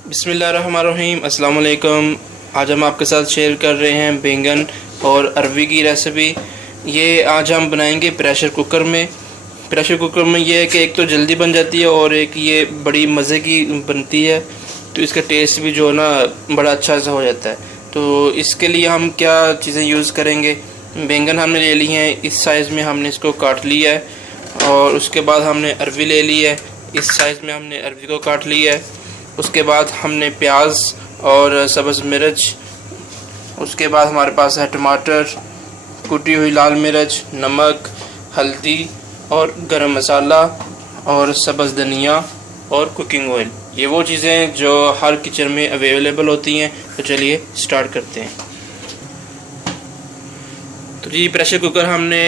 बिस्मिल्लाहिर्रहमानिर्रहीम, अस्सलाम वालेकुम। आज हम आपके साथ शेयर कर रहे हैं बैंगन और अरवी की रेसिपी। ये आज हम बनाएंगे प्रेशर कुकर में। प्रेशर कुकर में ये है कि एक तो जल्दी बन जाती है और एक ये बड़ी मज़े की बनती है, तो इसका टेस्ट भी जो है ना बड़ा अच्छा सा हो जाता है। तो इसके लिए हम क्या चीज़ें यूज़ करेंगे, बैंगन हमने ले लिए हैं, इस साइज़ में हमने इसको काट लिया है। और उसके बाद हमने अरवी ले ली है, इस साइज़ में हमने अरवी को काट लिया है। उसके बाद हमने प्याज और सब्ज़ मिर्च, उसके बाद हमारे पास है टमाटर, कुटी हुई लाल मिर्च, नमक, हल्दी और गरम मसाला और सब्ज़ धनिया और कुकिंग ऑयल। ये वो चीज़ें जो हर किचन में अवेलेबल होती हैं। तो चलिए स्टार्ट करते हैं। तो जी, प्रेशर कुकर हमने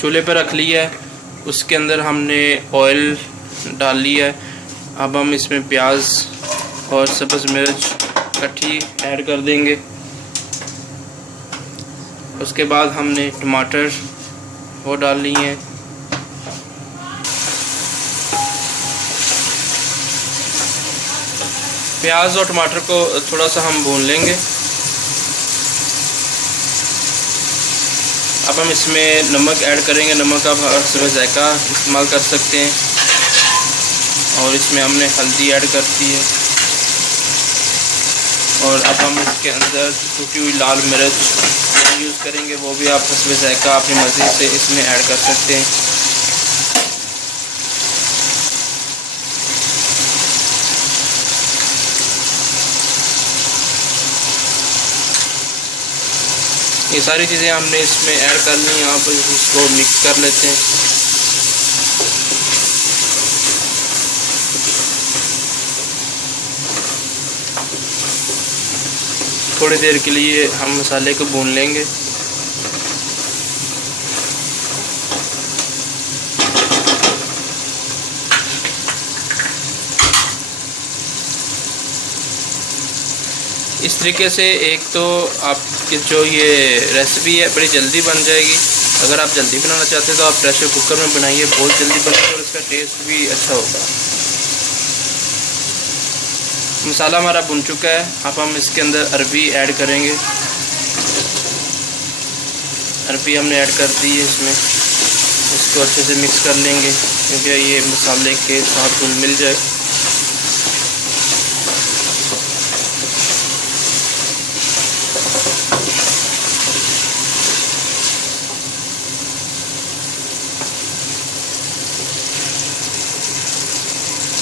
चूल्हे पर रख लिया है, उसके अंदर हमने ऑयल डाल लिया है। अब हम इसमें प्याज और सब्ज़ मिर्च इकट्ठी ऐड कर देंगे। उसके बाद हमने टमाटर वो डाल लिए हैं। प्याज और टमाटर को थोड़ा सा हम भून लेंगे। अब हम इसमें नमक ऐड करेंगे। नमक आप हर समय जायका इस्तेमाल कर सकते हैं। और इसमें हमने हल्दी ऐड कर दी है। और अब हम इसके अंदर कुटी हुई लाल मिर्च यूज़ करेंगे, वो भी आप हस्बे जायका अपनी मर्ज़ी से इसमें ऐड कर सकते हैं। ये सारी चीज़ें हमने इसमें ऐड करनी है। यहाँ पर इसको मिक्स कर लेते हैं। थोड़ी देर के लिए हम मसाले को भून लेंगे। इस तरीके से एक तो आपकी जो ये रेसिपी है बड़ी जल्दी बन जाएगी। अगर आप जल्दी बनाना चाहते हैं तो आप प्रेशर कुकर में बनाइए, बहुत जल्दी बनेगा और इसका टेस्ट भी अच्छा होगा। मसाला हमारा भुन चुका है। अब हम इसके अंदर अरवी ऐड करेंगे। अरवी हमने ऐड कर दी है इसमें। इसको अच्छे से मिक्स कर लेंगे क्योंकि ये मसाले के साथ घुल मिल जाए।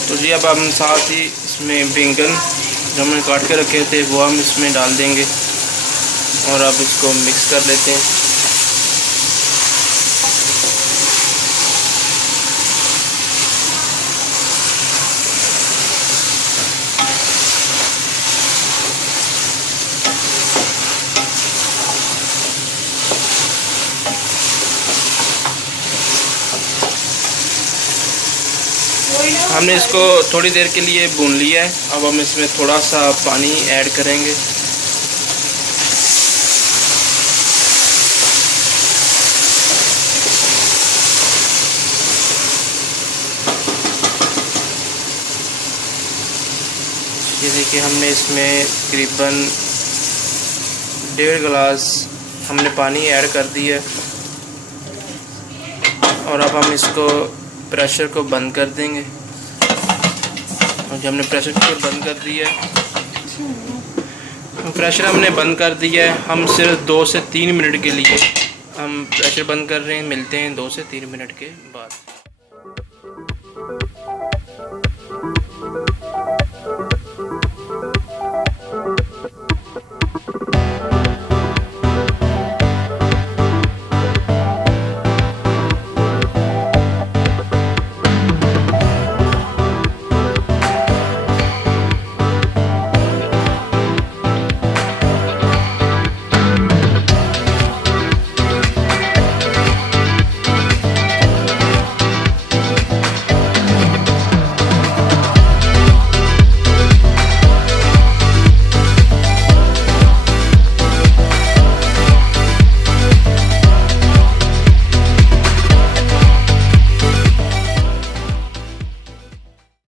तो जी, अब हम साथ ही इसमें बैंगन जो हमने काट के रखे थे वो हम इसमें डाल देंगे और अब इसको मिक्स कर लेते हैं। हमने इसको थोड़ी देर के लिए भून लिया है। अब हम इसमें थोड़ा सा पानी ऐड करेंगे। ये देखिए, हमने इसमें तकरीबन 1.5 गिलास हमने पानी ऐड कर दिया। और अब हम इसको प्रेशर को बंद कर देंगे। और जब हमने प्रेशर कुकर बंद कर दिया है, प्रेशर हमने बंद कर दिया है। हम सिर्फ 2 से 3 मिनट के लिए हम प्रेशर बंद कर रहे हैं। मिलते हैं 2 से 3 मिनट के बाद।